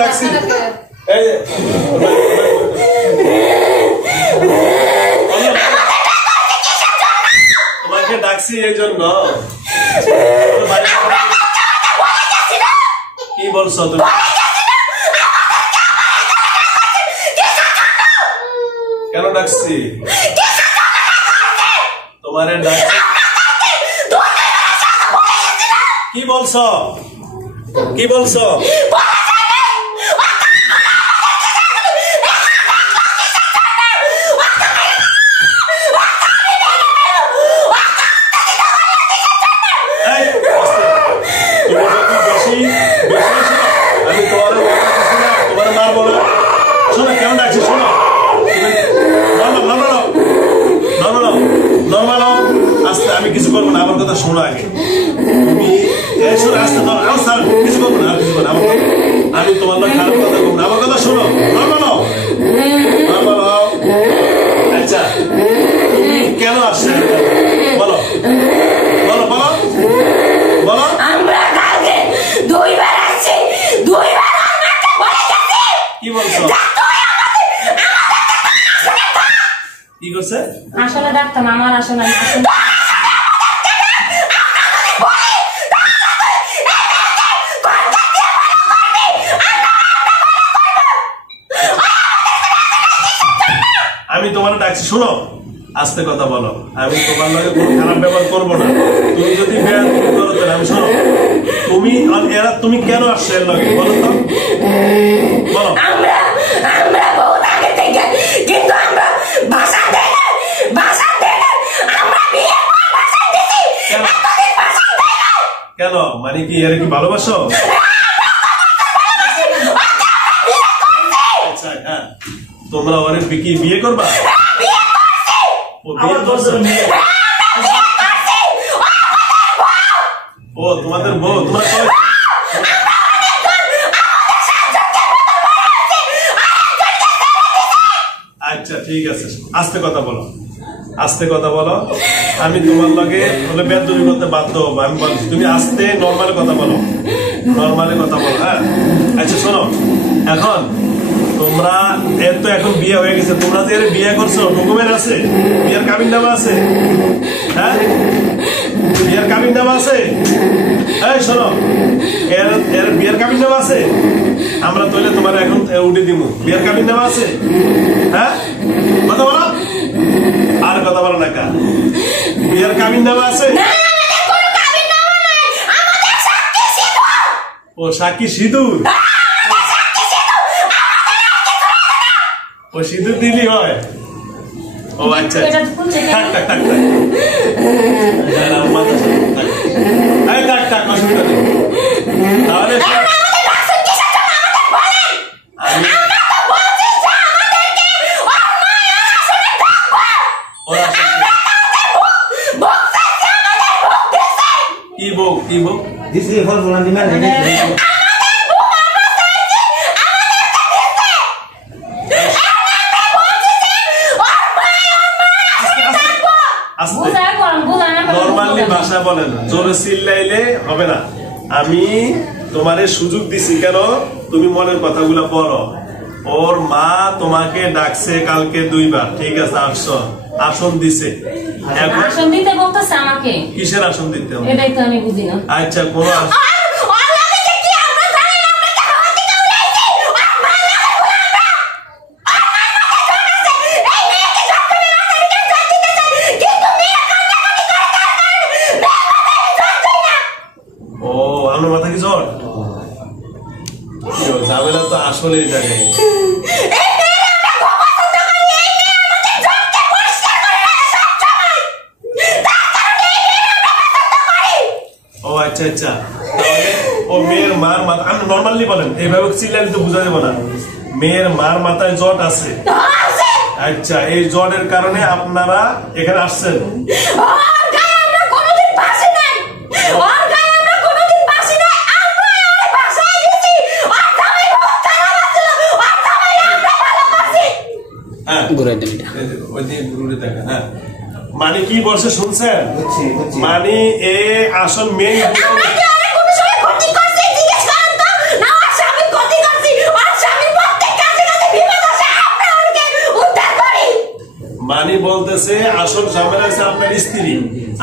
ডাকছি এই তোমাকে ডাকছি এই জন্য কি বলছো তুমি কেন ডাকছি তোমারে ডাকছি কি বলছো কি বলছো আমি কিছু করবো না আমার কথা শোনো আগে তুমি আসতে কিছু করবো না কিছু করবো আমি তোমার না খারাপ কথা বলবো না আমার কথা শোনো আচ্ছা তুমি কেন আসছে বলো বলো বলো বলো কি বলছো কি করছে আসলে ডাক্তার আমার আসলে আমি তোমার ডাকছি শোনো আস্তে কথা বলো আমি তোমার লগে কোনো খারাপ ব্যবহার করবো না তুমি যদি করো তাহলে আমি শোনো তুমি কেন আসছো এর লগে বলো তো বলো কেন মানে কি এর কি ভালোবাসো আচ্ছা হ্যাঁ তোমরা ওরে বিয়ে করবা ও তোমাদের বউ তোমার আচ্ছা ঠিক আছে আস্তে কথা বলো আস্তে কথা বলো আমি তোমার লগে বলে বেদবি করতে বাধ্য হবো আমি বলছি তুমি আস্তে নর্মালি কথা বলো হ্যাঁ আচ্ছা শোনো এখন তোমরা এর তো এখন বিয়ে হয়ে গেছে তোমরা যে বিয়ে করছো ডকুমেন্ট আছে বিয়ের কাবিননামা আছে হ্যাঁ বিয়ের কাবিননামা আছে এই শোনো এর বিয়ের কাবিননামা আছে আমরা তৈলে তোমার এখন উঠে দিব বিয়ের কাবিননামা আছে হ্যাঁ কথা বলো আর কথা বলো না কা বিয়ের কাবিননামা আছে ও সাক্ষী সিঁদুর ও সিঁদুর দিলি হয় ও আচ্ছা থাক থাক থাক থাক অসুবিধা নেই তাহলে কি বউ দিছি ফল ফল দিমান নরমালি ভাষা বলেন জোরে চিল্লাইলে হবে না আমি তোমারে সুযোগ দিছি কেন তুমি মনের কথাগুলো বলো ওর মা তোমাকে ডাকছে কালকে 2 বার ঠিক আছে আসছো আসন দিছে আসন দিতে বলতেছে আমাকে কিসের আসন দিতে হবে এটাই তো আমি বুঝি না আচ্ছা কোন ও আমার মাথা কি জ্বর ঝামেলা তো আসলেই জানে আচ্ছা আচ্ছা তাহলে ও মেয়ের মার মাথা আমি নরমালি বলেন এইভাবে চিল্লালে তো বোঝা যাবে না মেয়ের মার মাথায় জট আছে আচ্ছা এই জটের কারণে আপনারা এখানে আসছেন মানে কি বলছে শুনছেন মানে এ আসল মেয়ে বলতেছে আসল ঝামেলা আছে আপনার স্ত্রী,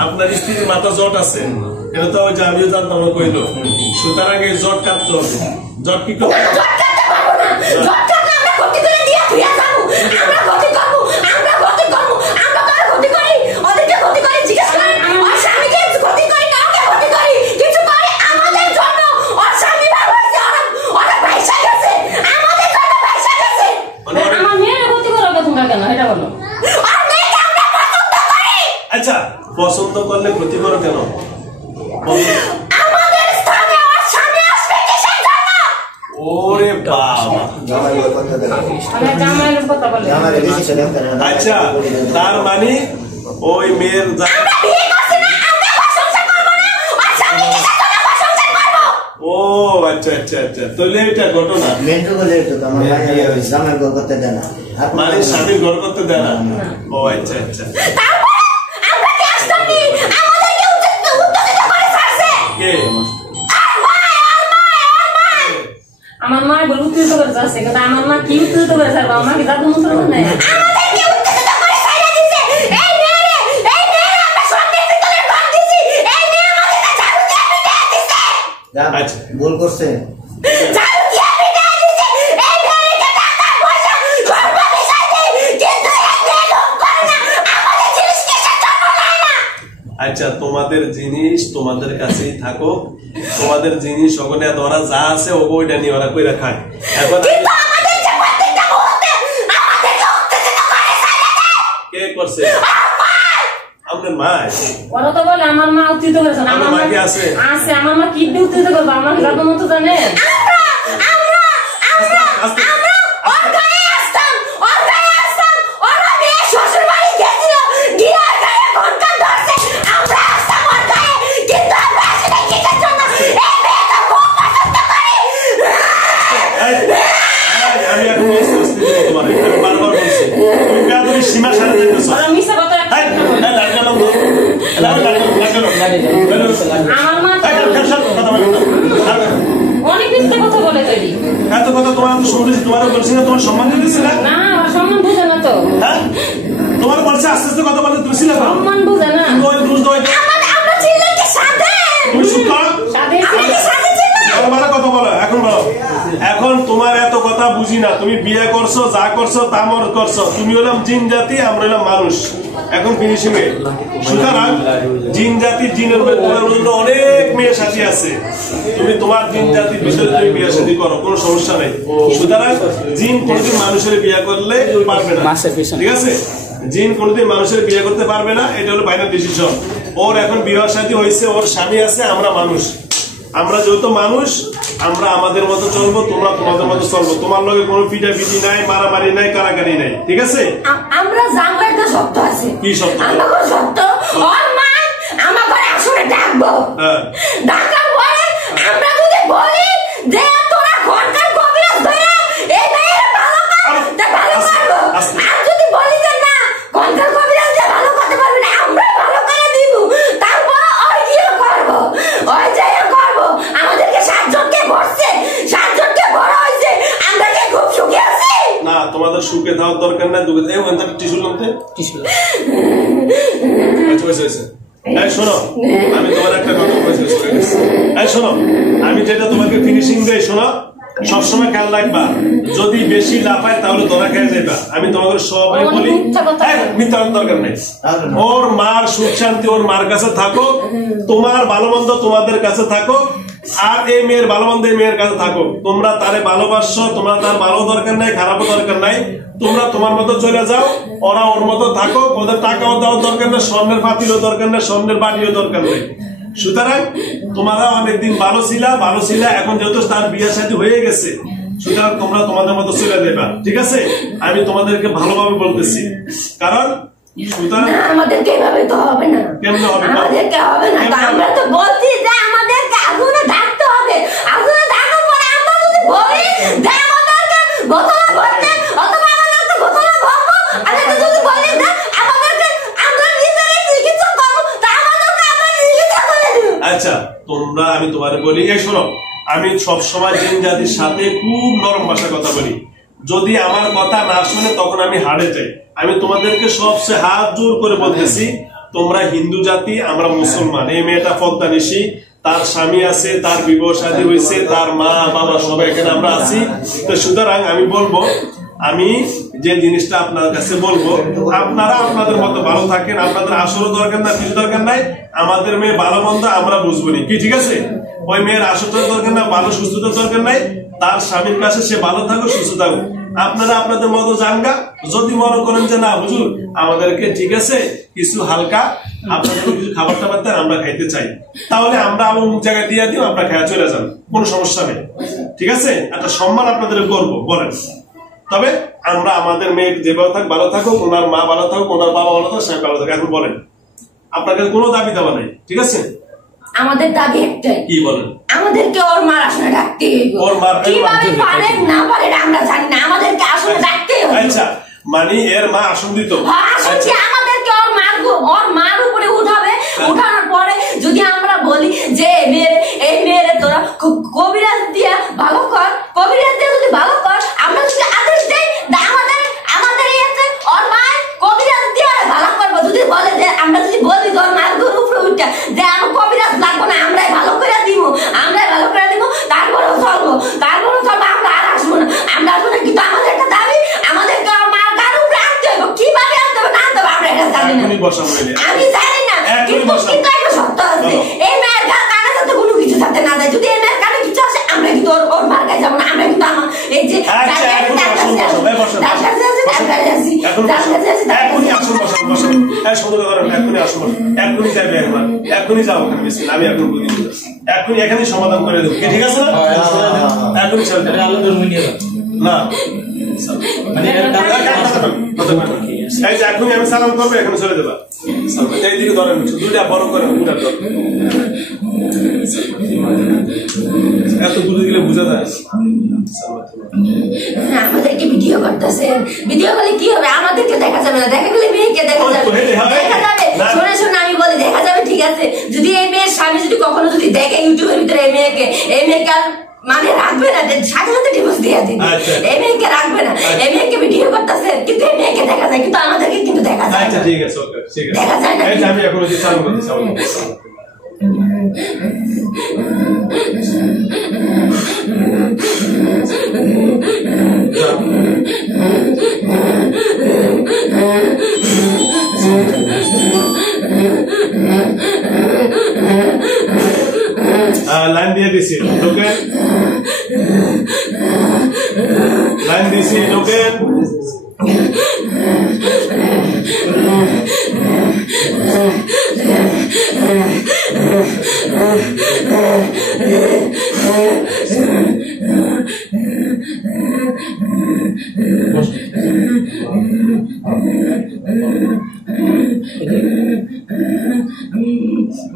আপনার স্ত্রীর মাথা জট আছে, এটা তো ওই যে আমিও জানতাম না কইলো। সুতরাং এই জট কাটতে হবে। জট কি করতে হবে? আচ্ছা, পছন্দ করলে ক্ষতি করো কেন? ওরে বাবা, আচ্ছা তার মানে ওই মেয়ের ও আচ্ছা আচ্ছা আচ্ছা, তাহলে এটা ঘটনা মানে স্বামীর ঘর করতে দেয় না। ও আচ্ছা আচ্ছা, আমার মা বলে উত্তেজিত করে যাচ্ছে, কিন্তু আমার মা কি উত্তেজিত করে স্যার? আমার কি জাদু মন্ত্র নেই? ভুল করছে। আচ্ছা, তোমাদের জিনিস তোমাদের কাছেই থাকো, তোমাদের জিনিস ওখানে ওরা যা আছে ওইটা নিয়ে ওরা কইরা খায়। এখন কে করছে? আপনার মা? ওরা তো বলে আমার মা উত্তেজিত করেছে। আমার মা কি আছে? আছে, আমার মা কি দিয়ে উত্তেজিত করবে? আমার জাদু মন্ত্র জানে? সীমা সারা দিতেছো। অনেক মিথ্যে কথা বলে তৈরি। এত কথা তোমার শুনেছি, তোমার বলছি না তোমার সম্মান দিতেছে না? না, সম্মান বুঝে না তো। হ্যাঁ, তোমার বলছে আস্তে আস্তে কথা বলতে তুমি ছিল সম্মান বুঝে না। তুমি শুকা কথা বলো। এখন বলো, এখন তোমার এত কথা বুঝি না। তুমি বিয়ে করছো, যা করছো তা করছো। তুমি হলাম জিন জাতি, আমরা হলাম মানুষ। এখন ফিনিশিং এ। সুতরাং জিন জাতি, জিনের অনেক মেয়ে সাথী আছে। তুমি তোমার জিন জাতির ভিতরে তুমি বিয়ে সাথী করো, কোনো সমস্যা নেই। সুতরাং জিন কোনদিন মানুষের বিয়ে করলে পারবে না, ঠিক আছে? জিন কোনদিন মানুষের বিয়ে করতে পারবে না, এটা হলো ফাইনাল ডিসিশন। ওর এখন বিবাহ সাথী হয়েছে, ওর স্বামী আছে, আমরা মানুষ। আমরা যেহেতু মানুষ, আমরা আমাদের মতো চলবো, তোমরা তোমাদের মতো চলবো। তোমার লগে কোনো পিটাপিটি নাই, মারামারি নাই, কারাকারি নাই, ঠিক আছে? আমরা জানবো একটা সত্য আছে। কি সত্য? আমাকে সত্য ওর মা আমাকে আসলে ডাকবো। ডাকার পরে আমরা যদি বলি যে তোরা ঘন্টার কবিরাজ ধরে এই মেয়ের ভালো কর, তা ভালো করবো। আর যদি বলি যে না ঘন্টার কবিরাজ যে ভালো করতে পারবে না, আমরা ভালো করে দিব, তারপর ওই গিয়ে করবো, ওই যাই করবো। আমাদেরকে 7 জনকে ভরছে, 7 জনকে ভরা হয়েছে, আমরা কি খুব সুখে আছি? না, তোমাদের সুখে থাকার দরকার নাই, দুঃখে থাকো। ওখান থেকে টিস্যু নামতে শোনো, আমি তোমার একটা কথা বলছি। শোনো, আমি যেটা তোমাকে ফিনিশিং দেই, শোনো, সবসময় খেয়াল রাখবা, যদি বেশি লাফায় তাহলে ধরা খেয়ে যাবা। আমি তোমাকে সবাই বলি, মিথ্যা দরকার নেই। ওর মার সুখ শান্তি ওর মার কাছে থাকো, তোমার ভালো মন্দ তোমাদের কাছে থাকো, আর এই মেয়ের ভালো মন্দ এই মেয়ের কাছে থাকো। তোমরা তারে ভালোবাসছো, তোমরা তার ভালো দরকার নাই, খারাপও দরকার নাই। তোমরা তোমার মতো চলে যাও, ওরা ওর মতো থাকো। ওদের টাকাও দেওয়ার দরকার নেই, স্বর্ণের পাতিলও দরকার নেই, স্বর্ণের বাড়িও দরকার নেই। সুতরাং তোমরা অনেকদিন ভালো ছিলা, এখন যেহেতু তার বিয়ে শাদী হয়ে গেছে, সুতরাং তোমরা তোমাদের মতো চলে দেবা, ঠিক আছে? আমি তোমাদেরকে ভালোভাবে বলতেছি, কারণ আমাদেরকে এভাবে তো হবে না। কেমন হবে? আমাদেরকে হবে না, আমরা তো বলছি যে আমাদেরকে আগুনে ডাকতে হবে। আগুনে ডাকার পরে আমরা যদি বলি যে আমাদেরকে বোতলে ভরতে, অথবা আমাদেরকে বোতলে ভরবো, আমাদেরকে যদি বলি যে আমাদেরকে আমরা নিজেরাই চিকিৎসা করবো, তা আমাদেরকে আমরা চিকিৎসা করে দিব। আচ্ছা, তোমরা, আমি তোমার বলি, এই শোনো, আমি সবসময় জিন জাতির সাথে খুব নরম ভাষায় কথা বলি। যদি আমার কথা না শুনে তখন আমি হারে যাই। আমি তোমাদেরকে সবচেয়ে হাত জোর করে বলতেছি, তোমরা হিন্দু জাতি, আমরা মুসলমান। এই মেয়েটা পদ্মানিশী, তার স্বামী আছে, তার বিবাহ শাদী হয়েছে, তার মা বাবা সবাই এখানে আমরা আছি। তো সুতরাং আমি বলবো, আমি যে জিনিসটা আপনার কাছে বলবো, আপনারা আপনাদের মতো ভালো থাকেন, আপনাদের আসরও দরকার না, কিছু দরকার নাই। আমাদের মেয়ে ভালো মন্দ আমরা বুঝবো নি, কি ঠিক আছে? ওই মেয়ের আসরটার দরকার না, ভালো সুস্থতার দরকার নাই, তার স্বামীর কাছে সে ভালো থাকুক, সুস্থ থাকুক। আপনারা আপনাদের মতো জানগা। যদি মনে করেন যে না হুজুর আমাদেরকে ঠিক আছে কিছু হালকা আপনাদের কিছু খাবার টাবার দেন, আমরা খাইতে চাই, তাহলে আমরা আমার মুখ জায়গায় দিয়ে দিও, আপনারা খাওয়া চলে যান, কোনো সমস্যা নেই, ঠিক আছে? একটা সম্মান আপনাদের করবো, বলেন। তবে আমরা আমাদের মেয়ে যেভাবে থাক ভালো থাকুক, ওনার মা ভালো থাকুক, ওনার বাবা ভালো থাকুক, সে ভালো থাকুক। এখন বলেন, আপনাদের কোনো দাবি দেওয়া নেই, ঠিক আছে? আমাদের দাবি একটাই, কি বলেন? আমাদেরকে ওর মার আসলে ডাকতে হবে। ওর মার কিভাবে পারেন না পারেন আমরা জানি না, আমাদেরকে আসলে ডাকতে হবে। আচ্ছা, মানে এর মা আসন দিত, আসলে আমাদেরকে ওর মার উপরে উঠাবে। উঠানোর পরে যদি আমরা বলি যে এই মেয়েরে তোরা কবিরাজ দিয়ে ভালো কর, কবিরাজ দিয়ে যদি ভালো কর, আমরা যদি আদেশ দেই আমাদের ইয়েতে ওর মা কবিরাজ দিয়ে ভালো করবো। যদি বলে যে আমরা যদি বলি তোর মার উপরে উঠা যে আমার কবিরাজ লাগবো না, আমরাই ভালো করে দিব, তারপরেও চলবো, আমরা আর আসবো না, কিন্তু আমাদের একটা দাবি, আমাদেরকে ওর মার গার উপরে আনতে হবে। কিভাবে আনতে হবে না আনতে হবে আমরা এটা জানি না, আমি জানি না, কিন্তু একটা সত্য আছে, এই মেয়ের কানে যাতে কোনো কিছু যাতে না যায়। যদি এই মেয়ের কানে কিছু আসে আমরা কিন্তু ওর মার গায়ে যাবো না, আমরা কিন্তু আমার এই যে এখনই সমাধান করে দেবো, ঠিক আছে না? এখনই না এখনই আমি সালাম করবো, এখন চলে দেবা। এইদিকে ধরেন, দুইটা বড় করেন, এত দূরে গেলে বুঝা যায়। আমাদেরকে ভিডিও করতেছে, ভিডিও করলে কি হবে? আমাদেরকে দেখা যাবে না, দেখা গেলে মেয়েকে দেখা যাবে, শোনে শোনে আমি বলি দেখা যাবে, ঠিক আছে? যদি এই মেয়ের স্বামী যদি কখনো যদি দেখে ইউটিউবের ভিতরে এই মেয়েকে আর মানে রাখবে না, সাথে সাথে ডিভোর্স দিয়ে দিন, এই মেয়েকে রাখবে না। এই মেয়েকে ভিডিও করতেছে, কিন্তু এই মেয়েকে দেখা যায়, কিন্তু আমাদেরকে কিন্তু দেখা যায় না। ঠিক আছে, ওকে, ঠিক আছে, দেখা যায় না। আমি এখন চালু করতেছি। লাইন দিয়ে দিছি, ঢোকেন, লাইন দিছি, ঢোকেন।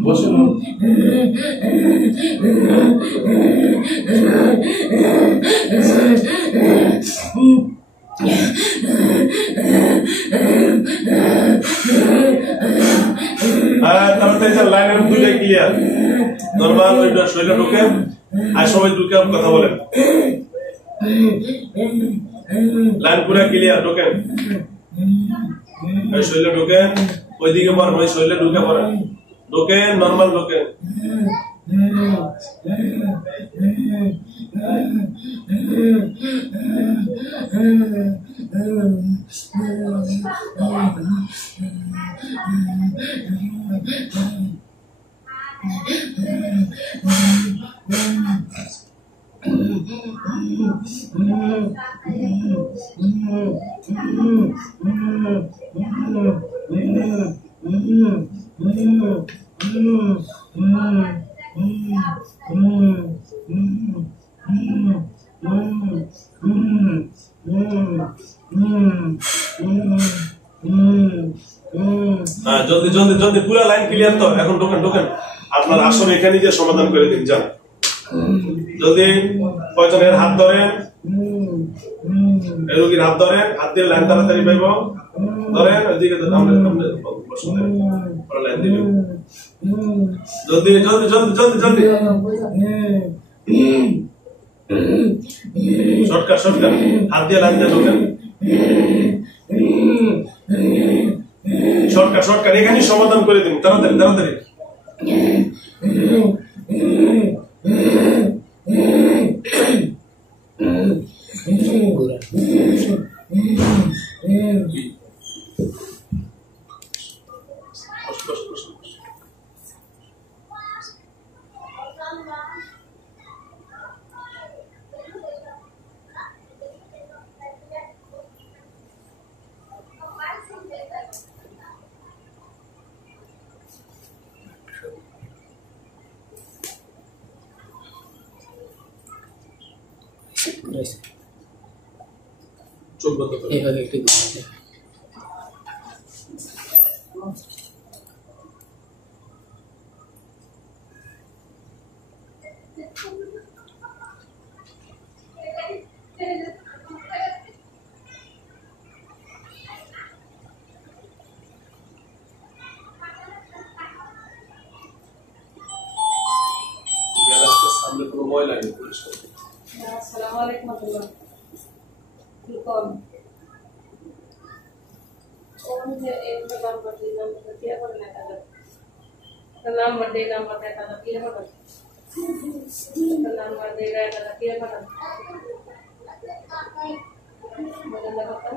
বসুন। লাইনের দুইটা ক্লিয়ার, নরমাল ওইটা শরীরে ঢুকে আর সবাই ঢুকে কথা বলেন। লাইন পুরা ক্লিয়ার, ঢোকেন, শরীরে ঢোকেন, ওইদিকে পড়েন, ওই শরীরে ঢুকে পড়েন, ঢোকেন, নরমাল ঢোকেন। জলদি জলদি জলদি, পুরা লাইন ক্লিয়ার তো? এখন ঢোকেন, ঢোকেন, আপনার আসলে এখানে গিয়ে সমাধান করে দিন, যান যদি কয়জনের হাত ধরেন, রোগীর হাত ধরেন, হাত দিয়ে লাইন তাড়াতাড়ি পাইব, ধরেন ওইদিকে লাইন দিবেন, জলদি জলদি জলদি জলদি জলদি। শর্টকাট শর্টকাট হাত দিয়ে লাইন দিয়ে ঢোকেন শর্টকাট শর্টকাট এখানে সমাধান করে দিন তাড়াতাড়ি তাড়াতাড়ি চোখ বন্ধ করুন এইভাবে একটু সামনে কোনো ময়লা নেই পরিষ্কার আসসালামু আলাইকুম আব্দুল্লাহ কি কোন কোন যে এই নাম্বার দিয়ে করে না দাদা নাম্বার দিয়ে দাদা কি হবে নাম্বার দিয়ে দাদা কি হবে বলেন না কথা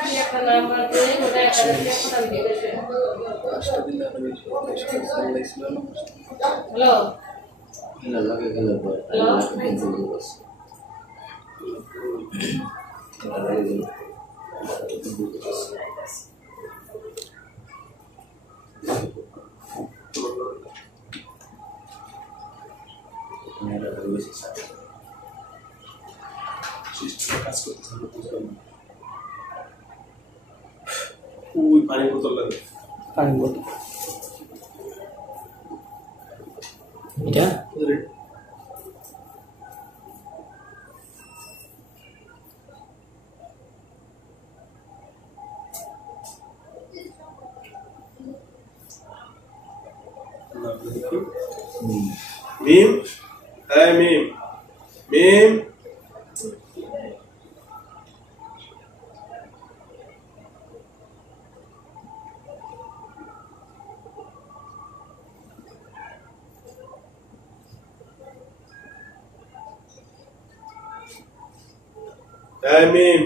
কি একটা নাম্বার দিয়ে ওটা দাদা কি কথা দিয়েছে হ্যালো কাজ করতেছে ওই পানি বোতল লাগে পানি বোতল এটা মিম হ্যাঁ মিম মিম হ্যাঁ মিম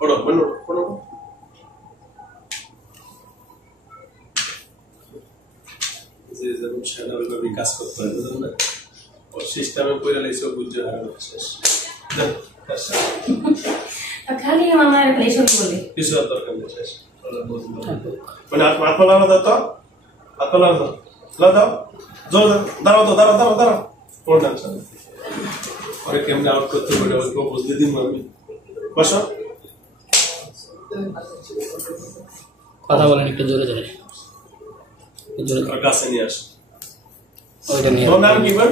পড়ো পড়ো পড়ো যে যেমন সেনাভাবে কাজ করতে হয় বুঝলেন না ও সিস্টেমে করে লাইছে বুঝতে হয় শেষ খালি আমার এসব বলে কিছু আর দরকার নেই শেষ মানে আত্মা লাগা দাও তো আত্মা লাগা দাও দাও জোর দাঁড়াও তো দাঁড়াও দাঁড়াও দাঁড়াও কোন না পরে কেমনে আউট করতে পারে ওকে বুঝতে দিন আমি বসো কথা বলেন একটু জোরে জোরে জোরে আর কাছে নিয়ে আস ওইটা নিয়ে তোমার নাম কি বল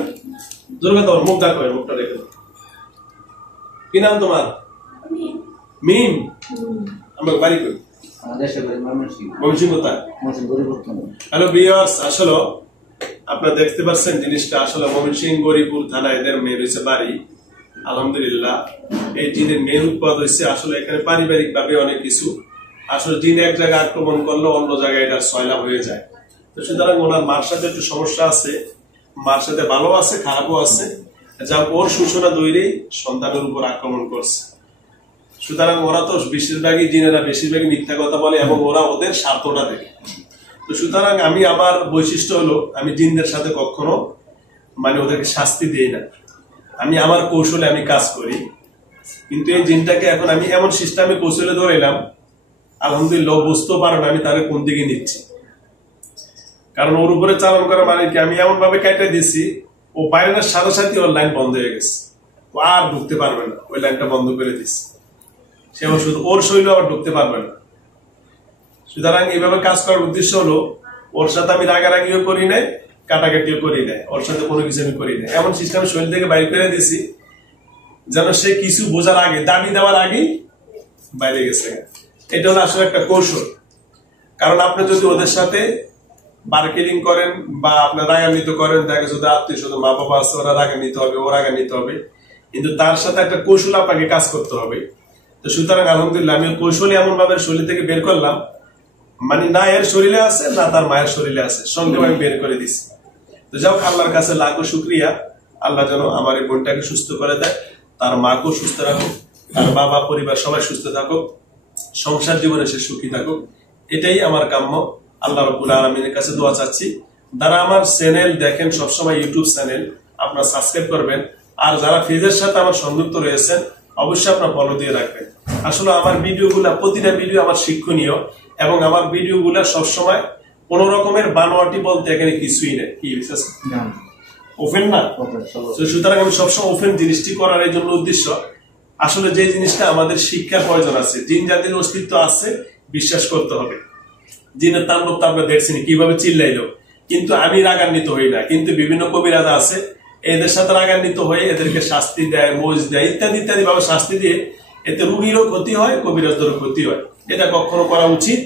জোরে কথা বল মুখ ডাকো মুখটা রেখে দাও কি নাম তোমার মিম আমার বাড়ি কই আমাদের দেশে বাড়ি ময়মনসিংহ ময়মনসিংহ কোথায় ময়মনসিংহ গরিবপুর হ্যালো ভিউয়ার্স আসলে আপনারা দেখতে পাচ্ছেন জিনিসটা আসলে ময়মনসিংহ গরিপুর থানা এদের মেয়ে রয়েছে বাড়ি আলহামদুলিল্লাহ এই জিনের মেন উৎপাদ হয়েছে আসলে এখানে পারিবারিক ভাবে অনেক কিছু আসলে জিন এক জায়গায় আক্রমণ করলে অন্য জায়গায় এটা সয়লাভ হয়ে যায় তো সুতরাং ওনার মার সাথে একটু সমস্যা আছে মার সাথে ভালো আছে খারাপও আছে যা ওর সূচনা দৈরেই সন্তানের উপর আক্রমণ করছে সুতরাং ওরা তো বেশিরভাগই জিনেরা বেশিরভাগই মিথ্যা কথা বলে এবং ওরা ওদের স্বার্থটা দেখে তো সুতরাং আমি আমার বৈশিষ্ট্য হলো আমি জিনদের সাথে কখনো মানে ওদেরকে শাস্তি দিই না আমি আমার কৌশলে আমি কাজ করি কিন্তু এই জিনটাকে এখন আমি এমন সিস্টেমে কৌশলে ধরেলাম আলহামদুলিল্লাহ বুঝতেও পারো না আমি তাহলে কোন দিকে নিচ্ছি কারণ ওর উপরে চালন করা মানে কি আমি এমন ভাবে কাটে দিছি ও বাইরের সাথে সাথে ওর লাইন বন্ধ হয়ে গেছে ও আর ঢুকতে পারবে না ওই লাইনটা বন্ধ করে দিচ্ছি সে ওষুধ ওর শরীরে আবার ঢুকতে পারবে না। সুতরাং এইভাবে কাজ করার উদ্দেশ্য হলো ওর সাথে আমি রাগারাগিও করি নাই, কাটাকাটিও করি নাই, ওর সাথে কোনো কিছু আমি করি নাই, এমন সিস্টেম শরীর থেকে বাইরে করে দিয়েছি যেন সে কিছু বোঝার আগে, দাবি দেওয়ার আগেই বাইরে গেছে। এটা হলো আসলে একটা কৌশল। কারণ আপনি যদি ওদের সাথে মার্কেটিং করেন বা আপনার রাগান্বিত করেন, দেখা যদি আত্মীয় স্বজন মা বাবা আছে, ওরা রাগান্বিত হবে, ও রাগান্বিত হবে, কিন্তু তার সাথে একটা কৌশল আপনাকে কাজ করতে হবে। তো সুতরাং আলহামদুলিল্লাহ আমি কৌশলে এমন ভাবে শরীর থেকে বের করলাম, মানে না এর শরীরে আছে না তার মায়ের শরীরে আছে, সঙ্গে আমি বের করে দিছি। তো যাও, আল্লাহর কাছে লাখো শুক্রিয়া, আল্লাহ যেন আমার এই বোনটাকে সুস্থ করে দেয়, তার মাকেও সুস্থ রাখুক, তার বাবা পরিবার সবাই সুস্থ থাকুক, সংসার জীবনে সে সুখী থাকুক, এটাই আমার কাম্য। আল্লাহ রাব্বুল আলামিনের কাছে দোয়া চাচ্ছি। যারা আমার চ্যানেল দেখেন সবসময়, ইউটিউব চ্যানেল, আপনারা সাবস্ক্রাইব করবেন। আর যারা ফেজের সাথে আমার সংযুক্ত রয়েছেন অবশ্যই আপনারা ফলো দিয়ে রাখবেন। আসলে আমার ভিডিওগুলা, প্রতিটা ভিডিও আমার শিক্ষণীয়, এবং আমার ভিডিওগুলা সবসময় কোন রকমের বানোয়াটি বলতে এখানে কিছুই নেই। কি বিশেষ ওপেন না, সুতরাং আমি সবসময় ওপেন জিনিসটি করার এই জন্য উদ্দেশ্য, আসলে যে জিনিসটা আমাদের শিক্ষার প্রয়োজন আছে, জিন জাতির অস্তিত্ব আছে, বিশ্বাস করতে হবে। জিনের তাণ্ডব তো আমরা দেখছি কিভাবে চিল্লাইলো, কিন্তু আমি রাগান্বিত হই না। কিন্তু বিভিন্ন কবিরাজা আছে, এদের সাথে রাগান্বিত হয়ে এদেরকে শাস্তি দেয়, মোজ দেয়, ইত্যাদি ইত্যাদি ভাবে শাস্তি দিয়ে এতে রুগীরও ক্ষতি হয়, কবিরাজদেরও ক্ষতি হয়। এটা কখনো করা উচিত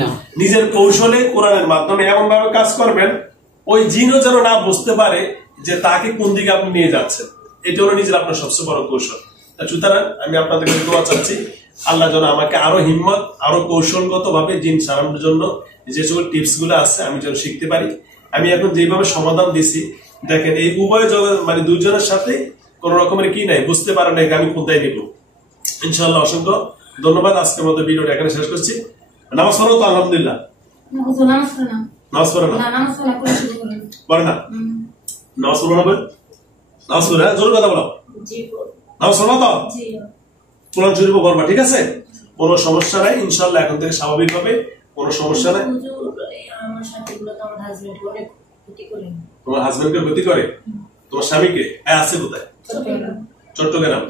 না। নিজের কৌশলে কোরআনের মাধ্যমে এমন ভাবে কাজ করবেন ওই জিনও যেন না বুঝতে পারে যে তাকে কোন দিকে আপনি নিয়ে যাচ্ছেন। এটা হলো নিজের আপনার সবচেয়ে বড় কৌশল। সুতরাং আমি আপনাদের কাছে দোয়া চাচ্ছি, আল্লাহ যেন আমাকে আরো হিম্মত, আরো কৌশলগত ভাবে জিন সারানোর জন্য যে সকল টিপস গুলো আছে আমি যেন শিখতে পারি। আমি এখন যেভাবে সমাধান দিছি, দেখেন এই উভয় জগৎ মানে দুজনের সাথে কোন রকমের কি নাই, বুঝতে পারে না আমি কোনটাই নিব। ইনশাআল্লাহ অসংখ্য ধন্যবাদ। আজকের মতো ভিডিওটা এখানে শেষ করছি। নামাজ পড়ো তো? আলহামদুলিল্লাহ নামাজ পড়ো না, পড়ে না, নামাজ পড়ো না, নামাজ পড়ো, জোর কথা বলো, নামাজ পড়ো তো, কোরআন শরীফ পড়বা, ঠিক আছে? কোনো সমস্যা নাই, ইনশাআল্লাহ এখন থেকে স্বাভাবিক হবে, কোনো সমস্যা নাই। তোমার হাজবেন্ডকে ক্ষতি করে? তোমার স্বামীকে? আছে কোথায়? চট্টগ্রাম।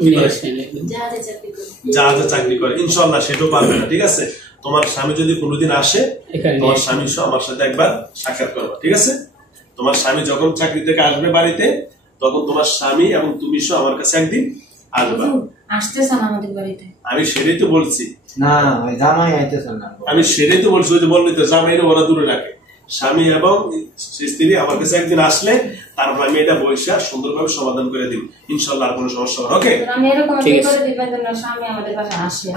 জাহাজে চাকরি করে, ইনশাআল্লাহ সেটাও পারবে না, ঠিক আছে? তোমার স্বামী যদি কোনোদিন আসে, তোমার স্বামী সহ আমার সাথে একবার সাক্ষাৎ করবা, ঠিক আছে? তোমার স্বামী যখন চাকরি থেকে আসবে বাড়িতে, তখন তোমার স্বামী এবং তুমি সহ আমার কাছে একদিন আসবা। আসতেছেন আমাদের বাড়িতে? আমি সেটাই তো বলছি, না জামাই আইতেছেন না, আমি সেটাই তো বলছি, ওই যে বললি তো জামাইরে ওরা দূরে রাখে। স্বামী এবং স্ত্রী আমার কাছে একদিন আসলে তারপর আমি এটা বৈশা সুন্দরভাবে সমাধান করে দিব, ইনশাআল্লাহ আর কোনো সমস্যা হবে। ওকে,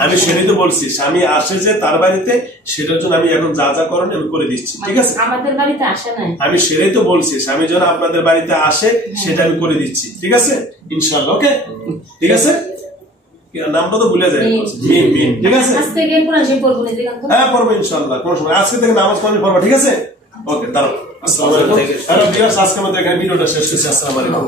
আমি সেটাই তো বলছি, স্বামী আসে যে তার বাড়িতে, সেটার জন্য আমি এখন যা যা করেন আমি করে দিচ্ছি, ঠিক আছে? আমাদের বাড়িতে আসে না, আমি সেটাই তো বলছি, স্বামী যেন আপনাদের বাড়িতে আসে সেটা আমি করে দিচ্ছি, ঠিক আছে? ইনশাআল্লাহ। ওকে, ঠিক আছে? নামটা তো ভুলে যায়, ঠিক আছে? হ্যাঁ পড়বো ইনশাআল্লাহ, কোনো সময়। আজকে থেকে নামাজ কালাম পড়বো, ঠিক আছে? ওকে, তাহলে আসসালামু আলাইকুম। আজকে আমাদের এখানে ভিডিওটা শেষ করছি। আসসালামু আলাইকুম।